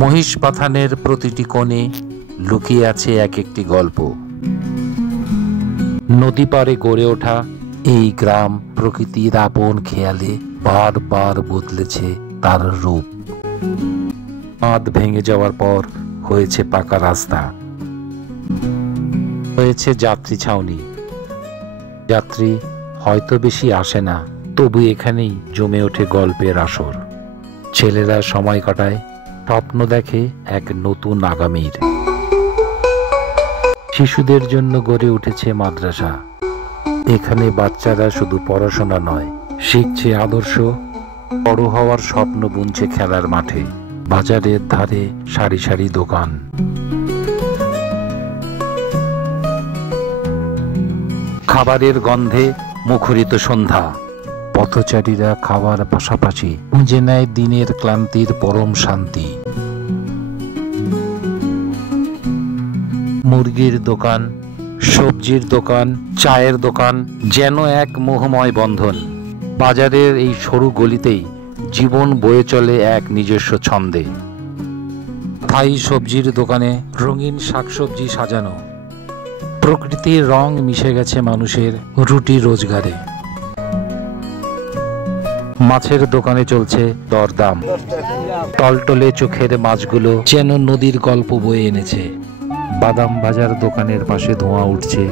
মহিষপাথানের প্রতিটি কোণে লুকিয়ে আছে এক একটি গল্প। নদী পাড়ে গড়ে ওঠা এই গ্রাম প্রকৃতির আপন খেয়ালে বারবার বদলেছে তার রূপ। বাঁধ ভেঙে যাওয়ার পর হয়েছে পাকা রাস্তা, হয়েছে যাত্রী ছাউনি। যাত্রী হয়তো বেশি আসে না, তবু এখানেই জমে ওঠে গল্পের আসর। ছেলেরা সময় কাটায়, স্বপ্ন দেখে এক নতুন আগামীর। শিশুদের জন্য গড়ে উঠেছে মাদ্রাসা। এখানে বাচ্চারা শুধু পড়াশোনা নয়, শিখছে আদর্শ, বড় হওয়ার স্বপ্ন বুনছে খেলার মাঠে। বাজারের ধারে সারি সারি দোকান, খাবারের গন্ধে মুখরিত সন্ধ্যা। পথচারীরা খাওয়ার পাশাপাশি খুঁজে নেয় দিনের ক্লান্তির পরম শান্তি। মুরগির দোকান, সবজির দোকান, চায়ের দোকান যেন এক মোহময় বন্ধন। বাজারের এই সরু গলিতেই জীবন বয়ে চলে এক নিজস্ব ছন্দে। থাই সবজির দোকানে রঙিন শাকসবজি সাজানো, প্রকৃতির রং মিশে গেছে মানুষের রুটি রোজগারে। মাছের দোকানে চলছে দরদাম, টলটলে চোখের মাছগুলো যেন নদীর গল্প বয়ে এনেছে। বাদাম ভাজার দোকানের পাশে ধোঁয়া উঠছে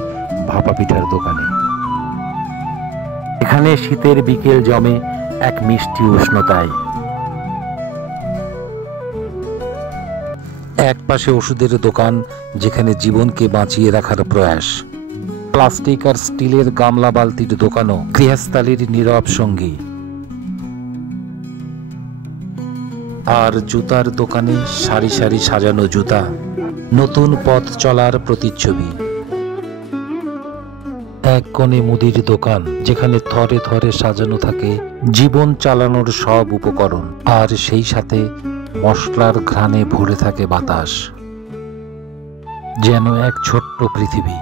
ভাপা পিঠার দোকানে। এখানে শীতের বিকেল জমে এক মিষ্টি উষ্ণতায়। এক পাশে ওষুধের দোকান, যেখানে জীবনকে বাঁচিয়ে রাখার প্রয়াস। প্লাস্টিক আর স্টিলের গামলা বালতির দোকানও গৃহস্থালির নীরব সঙ্গী। আর জুতার দোকানে সারি সারি সাজানো জুতা, নতুন পথ চলার প্রতিচ্ছবি। এক কোণে মুদির দোকান, যেখানে থরে থরে সাজানো থাকে জীবন চালানোর সব উপকরণ, আর সেই সাথে মশলার ঘ্রাণে ভরে থাকে বাতাস। যেন এক ছোট্ট পৃথিবী,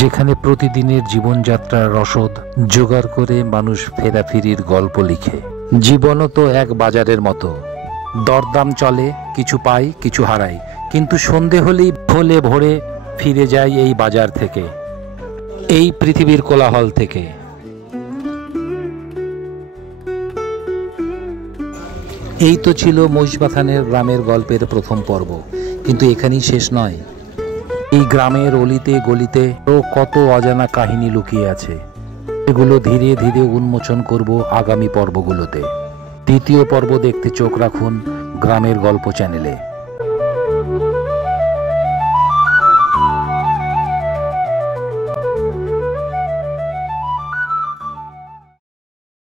যেখানে প্রতিদিনের জীবনযাত্রার রসদ জোগাড় করে মানুষ ফেরাফিরির গল্প লিখে। জীবনও তো এক বাজারের মতো, দরদাম চলে, কিছু পাই কিছু হারাই, কিন্তু সন্ধে হলেই ভোলে ভরে ফিরে যায় এই বাজার থেকে, এই পৃথিবীর কোলাহল থেকে। এই তো ছিল মহিষপাথানের গ্রামের গল্পের প্রথম পর্ব, কিন্তু এখানেই শেষ নয়। এই গ্রামের অলিতে গলিতে ও কত অজানা কাহিনী লুকিয়ে আছে, এগুলো ধীরে ধীরে উন্মোচন করব আগামী পর্বগুলোতে। দ্বিতীয় পর্ব দেখতে চোখ রাখুন গ্রামের গল্প চ্যানেলে।